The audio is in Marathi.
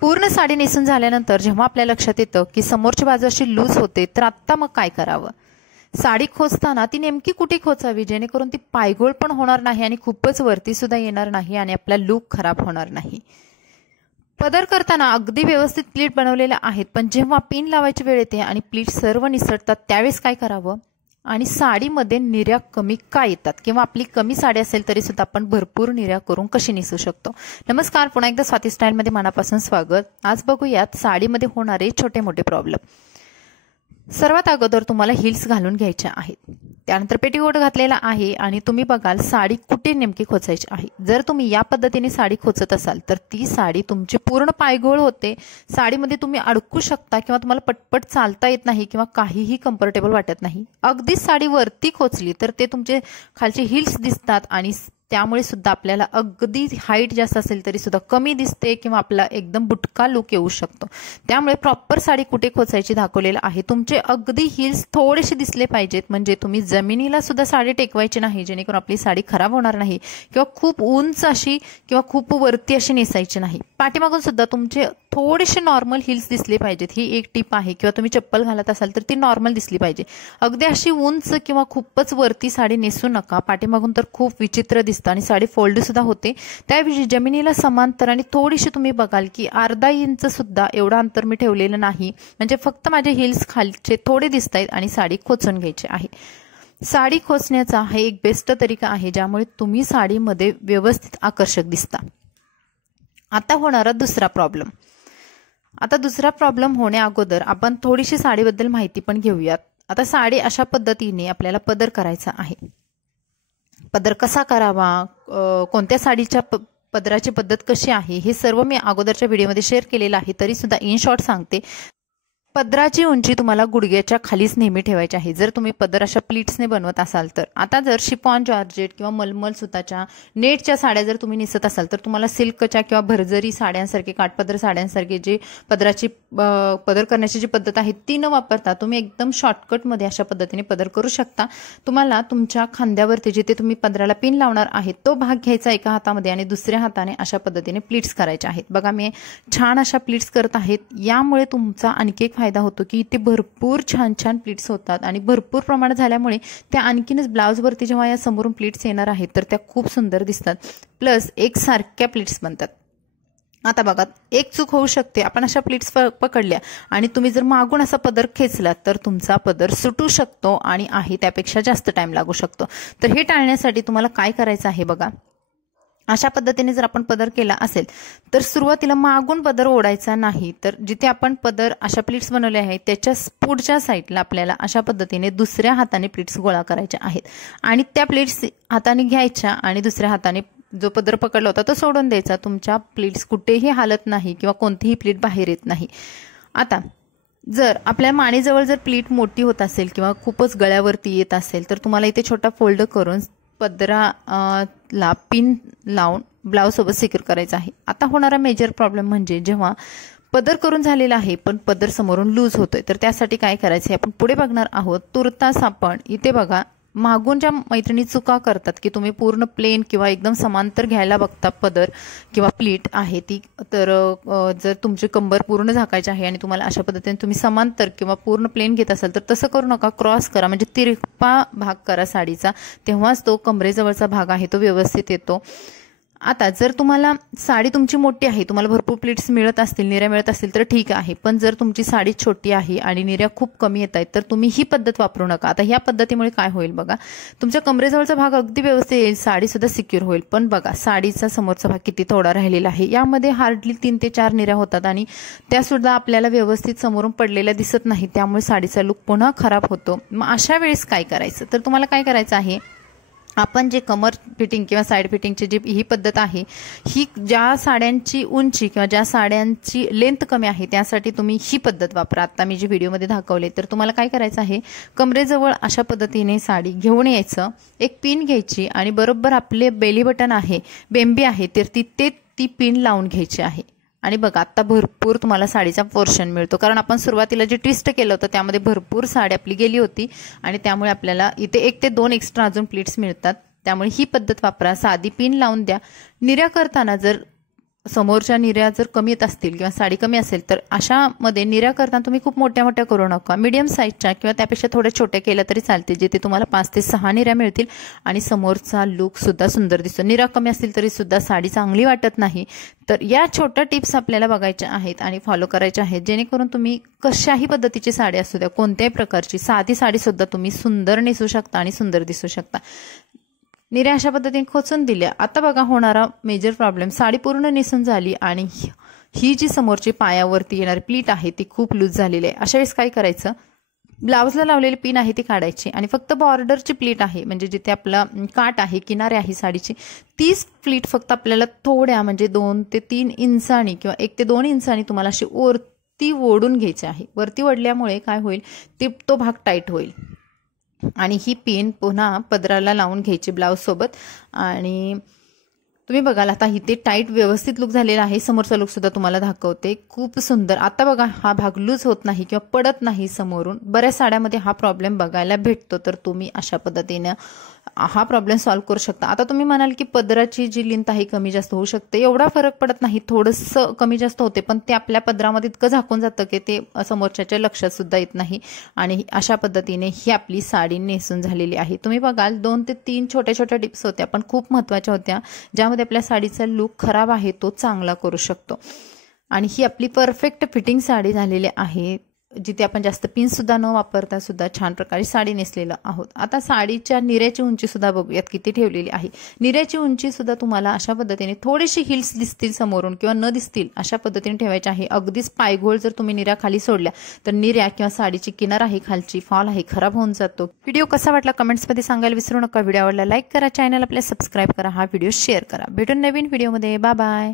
पूर्ण साडी नेसून झाल्यानंतर जेव्हा आपल्या लक्षात येतं की समोरची बाजू अशी लूज होते, तर आत्ता मग काय करावं? साडी खोचताना ती नेमकी कुठे खोचावी जेणेकरून ती पायगोळ पण होणार नाही आणि खूपच वरती सुद्धा येणार नाही आणि आपला लुक खराब होणार नाही। पदर करताना अगदी व्यवस्थित प्लीट बनवलेल्या आहेत, पण जेव्हा पिन लावायची वेळ येते आणि प्लीट सर्व निसटतात त्यावेळेस काय करावं? आणि साडीमध्ये निर्या कमी का येतात किंवा आपली कमी साडी असेल तरी सुद्धा आपण भरपूर निर्या करून कशी नेसू शकतो? नमस्कार, पुन्हा एकदा स्वाती स्टाईलमध्ये मनापासून स्वागत। आज बघूयात साडीमध्ये होणारे छोटे मोठे प्रॉब्लेम। सर्वात अगोदर तुम्हाला हिल्स घालून घ्यायच्या आहेत, त्यानंतर पेटीकोट घातलेला आहे आणि तुम्ही बघाल साडी कुठे नेमकी खोचायची आहे। जर तुम्ही या पद्धतीने साडी खोचत असाल तर ती साडी तुमची पूर्ण पायगोळ होते, साडीमध्ये तुम्ही अडकू शकता किंवा तुम्हाला पटपट चालता येत नाही किंवा काहीही कम्फर्टेबल वाटत नाही। अगदी साडी वरती खोचली तर ते तुमचे खालचे हिल्स दिसतात आणि त्यामुळे सुद्धा आपल्याला अगदी हाईट जास्त असेल तरी सुद्धा कमी दिसते किंवा आपला एकदम बुटका लुक येऊ शकतो। त्यामुळे प्रॉपर साडी कुठे खोचायची दाखवलेलं आहे। तुमचे अगदी हिल्स थोडेसे दिसले पाहिजेत, म्हणजे तुम्ही जमिनीला सुद्धा साडी टेकवायची नाही जेणेकरून आपली साडी खराब होणार नाही किंवा खूप उंच अशी किंवा खूप वरती अशी नेसायची नाही। पाठीमागून सुद्धा तुमचे थोडेसे नॉर्मल हिल्स दिसले पाहिजेत, ही एक टिप आहे। किंवा तुम्ही चप्पल घालत असाल तर ती नॉर्मल दिसली पाहिजे। अगदी अशी उंच किंवा खूपच वरती साडी नेसू नका, पाठीमागून तर खूप विचित्र दिसतं आणि साडी फोल्ड सुद्धा होते। त्याऐवजी जमिनीला समांतर आणि थोडीशी तुम्ही बघाल की अर्धा इंच सुद्धा एवढं अंतर मी ठेवलेलं नाही, म्हणजे फक्त माझे हिल्स खालचे थोडे दिसत आहेत आणि साडी खोचून घ्यायची आहे। साडी खोचण्याचा हा एक बेस्ट तरीका आहे ज्यामुळे तुम्ही साडीमध्ये व्यवस्थित आकर्षक दिसता। आता होणारा दुसरा प्रॉब्लेम। आता दुसरा प्रॉब्लेम होण्या अगोदर आपण थोडीशी साडीबद्दल माहिती पण घेऊयात। आता साडी अशा पद्धतीने आपल्याला पदर करायचा आहे। पदर कसा करावा, कोणत्या साडीच्या पदराची पद्धत कशी आहे हे सर्व मी अगोदरच्या व्हिडिओमध्ये शेअर केलेलं आहे, तरी सुद्धा इन शॉर्ट सांगते। पदराची उंची तुम्हाला गुडघ्याच्या खालीच नेहमी ठेवायची आहे जर तुम्ही पदर अशा प्लीट्सने बनवत असाल तर। आता जर शिफॉन जॉर्जेट किंवा मलमल सुताच्या नेटच्या साड्या जर तुम्ही नेसत असाल तर तुम्हाला सिल्कच्या किंवा भरजरी साड्यांसारखे काठपदर साड्यांसारखे जे पदराची पदर करण्याची जी पद्धत आहे ती न वापरता तुम्ही एकदम शॉर्टकटमध्ये अशा पद्धतीने पदर करू शकता। तुम्हाला तुमच्या खांद्यावरती जिथे तुम्ही पदराला पिन लावणार आहे तो भाग घ्यायचा एका हातामध्ये आणि दुसऱ्या हाताने अशा पद्धतीने प्लीट्स करायच्या आहेत। बघा मी छान अशा प्लीट्स करत आहेत, यामुळे तुमचा आणखी फायदा होतो की इथे भरपूर छान छान प्लीट्स होतात आणि भरपूर प्रमाणात झाल्यामुळे त्या आणखीनच ब्लाउजवरती जेव्हा या समोरून प्लीट्स येणार आहेत तर त्या खूप सुंदर दिसतात, प्लस एक सारख्या प्लीट्स बनतात। आता बघा एक चूक होऊ शकते, आपण अशा प्लीट्स पकडल्या आणि तुम्ही जर मागून असा पदर खेचला तर तुमचा पदर सुटू शकतो आणि आहे त्यापेक्षा जास्त टाइम लागू शकतो। तर हे टाळण्यासाठी तुम्हाला काय करायचं आहे बघा, अशा पद्धतीने जर आपण पदर केला असेल तर सुरुवातीला मागून पदर ओढायचा नाही, तर जिथे आपण पदर अशा प्लीट्स बनवले आहेत त्याच्या पुढच्या साईडला आपल्याला अशा पद्धतीने दुसऱ्या हाताने प्लीट्स गोळा करायच्या आहेत आणि त्या प्लीट्स हाताने घ्यायच्या आणि दुसऱ्या हाताने जो पदर पकडला होता तो सोडून द्यायचा। तुमच्या प्लीट्स कुठेही हालत नाही किंवा कोणतीही प्लीट बाहेर येत नाही। आता जर आपल्या मानेजवळ जर प्लीट मोठी होत असेल किंवा खूपच गळ्यावरती येत असेल तर तुम्हाला इथे छोटा फोल्ड करून पदराला पिन लावून ब्लाउज सोबत सिक्युअर करायचा आहे। आता होणारा मेजर प्रॉब्लेम म्हणजे जेव्हा पदर करून झालेला आहे पण पदर समोरून लूज होतोय, तर त्यासाठी काय करायचं आपण पुढे बघणार आहोत। तुर्तास आपण इथे बघा मागून ज्या मैत्रिणी चुका करतात की तुम्ही पूर्ण प्लेन किंवा एकदम समांतर घ्यायला बघता पदर किंवा प्लीट आहे ती, तर जर तुमची कंबर पूर्ण झाकायची आहे आणि तुम्हाला अशा पद्धतीने तुम्ही समांतर किंवा पूर्ण प्लेन घेत असाल तर तसं करू नका, क्रॉस करा, म्हणजे तिरपा भाग करा साडीचा, तेव्हाच तो कमरेजवळचा भाग आहे तो व्यवस्थित येतो। आता जर तुम्हाला साडी तुमची मोठी आहे, तुम्हाला भरपूर प्लीट्स मिळत असतील, निर्या मिळत असतील तर ठीक आहे, पण जर तुमची साडी छोटी आहे आणि निर्या खूप कमी येत आहेत तर तुम्ही ही पद्धत वापरू नका। आता ह्या पद्धतीमुळे काय होईल बघा, तुमच्या कमरेजवळचा भाग अगदी व्यवस्थित येईल, साडी सुद्धा सिक्युअर होईल, पण बघा साडीचा समोरचा भाग किती थोडा राहिलेला आहे, यामध्ये हार्डली 3 ते 4 निर्या होतात आणि त्या सुद्धा आपल्याला व्यवस्थित समोरून पडलेल्या दिसत नाही, त्यामुळे साडीचा लुक पुन्हा खराब होतो। मग अशा वेळेस काय करायचं, तर तुम्हाला काय करायचं आहे, आपण जे कमर फिटिंग किंवा साइड फिटिंगची जी ही पद्धत आहे ही ज्या साड्यांची उंची किंवा ज्या साड्यांची लेंथ कमी आहे त्यासाठी तुम्ही ही पद्धत वापरा। आता मी जी व्हिडिओमध्ये दाखवले तर तुम्हाला काय करायचं आहे, कमरेजवळ अशा पद्धतीने साडी घेऊन यायचं, एक पिन घ्यायची आणि बरोबर आपले बेली बटन आहे, बेंबी आहे, तर तिथे ती पिन लावून घ्यायची आहे। आणि बघा आता भरपूर तुम्हाला साडीचा पोर्शन मिळतो, कारण आपण सुरुवातीला जे ट्विस्ट केलं होतं त्यामध्ये भरपूर साडी आपली गेली होती आणि त्यामुळे आपल्याला इथे 1 ते 2 एक्स्ट्रा अजून प्लीट्स मिळतात। त्यामुळे ही पद्धत वापरा, साधी पिन लावून द्या। निर्या करताना जर समोरच्या निऱ्या जर कमी येत असतील किंवा साडी कमी असेल तर अशामध्ये निऱ्या करताना तुम्ही खूप मोठ्या मोठ्या करू नका, मीडियम साईजच्या किंवा त्यापेक्षा थोड्या छोट्या केल्या तरी चालते, जिथे तुम्हाला 5 ते 6 निऱ्या मिळतील आणि समोरचा लुक सुद्धा सुंदर दिसतो. निऱ्या कमी असतील तरी सुद्धा साडी चांगली वाटत नाही. तर या छोट्या टिप्स आपल्याला बघायच्या आहेत आणि फॉलो करायच्या आहेत, जेणेकरून तुम्ही कशाही पद्धतीची साडी असू द्या, कोणत्याही प्रकारची साधी साडी सुद्धा तुम्ही सुंदर नेसू शकता आणि सुंदर दिसू शकता. निऱ्या अशा पद्धतीने खोचून दिल्या. आता बघा होणारा मेजर प्रॉब्लेम, साडी पूर्ण नेसून झाली आणि ही जी समोरची पायावरती येणारी प्लीट आहे ती खूप लूज झालेली आहे. अशा वेळेस काय करायचं, ब्लाऊजला लावलेली पिन आहे ती काढायची आणि फक्त बॉर्डरची प्लीट आहे, म्हणजे जिथे आपला काट आहे, किनारे आहे साडीची, तीच प्लीट फक्त आपल्याला थोड्या म्हणजे 2 ते 3 इंचांनी किंवा 1 ते 2 इंचांनी तुम्हाला अशी वरती ओढून घ्यायची आहे. वरती ओढल्यामुळे काय होईल, तो भाग टाईट होईल आणि ही पिन पुन्हा पदराला लावून घ्यायची ब्लाऊज सोबत. आणि तुम्ही बघाल आता इथे टाईट व्यवस्थित लुक झालेला आहे. समोरचा लुक सुद्धा तुम्हाला दाखवते, खूप सुंदर. आता बघा हा भाग लूज होत नाही किंवा पडत नाही समोरून. बऱ्याच साड्यामध्ये हा प्रॉब्लेम बघायला भेटतो, तर तुम्ही अशा पद्धतीने हा प्रॉब्लेम सॉल्व्ह करू शकता. आता तुम्ही म्हणाल की पदराची जी लेंथ आहे कमी जास्त होऊ शकते, एवढा फरक पडत नाही, थोडंसं कमी जास्त होते, पण ते आपल्या पदरामध्ये इतकं झाकून जातं की ते समोरच्याच्या लक्षात सुद्धा येत नाही. आणि अशा पद्धतीने ही आपली साडी नेसून झालेली आहे. तुम्ही बघाल 2 ते 3 छोट्या छोट्या टिप्स होत्या, पण खूप महत्त्वाच्या होत्या, ज्यामध्ये आपल्या साडीचा लुक खराब आहे तो चांगला करू शकतो. आणि ही आपली परफेक्ट फिटिंग साडी झालेली आहे, जिथे आपण जास्त पिन्स सुद्धा न वापरता सुद्धा छान प्रकारे साडी नेसलेलं आहोत. आता साडीच्या निऱ्याची उंची सुद्धा बघूयात किती ठेवलेली आहे. निऱ्याची उंची सुद्धा तुम्हाला अशा पद्धतीने थोडीशी हिल्स दिसतील समोरून किंवा न दिसतील अशा पद्धतीने ठेवायची आहे. अगदीच पायघोळ जर तुम्ही निऱ्या खाली सोडल्या तर निऱ्या किंवा साडीची किनार आहे खालची फॉल आहे खराब होऊन जातो. व्हिडिओ कसा वाटला कमेंट्समध्ये सांगायला विसरू नका. व्हिडिओ आवडला लाईक करा, चॅनल आपल्या सबस्क्राईब करा, हा व्हिडिओ शेअर करा. भेटून नवीन व्हिडिओमध्ये. Bye bye.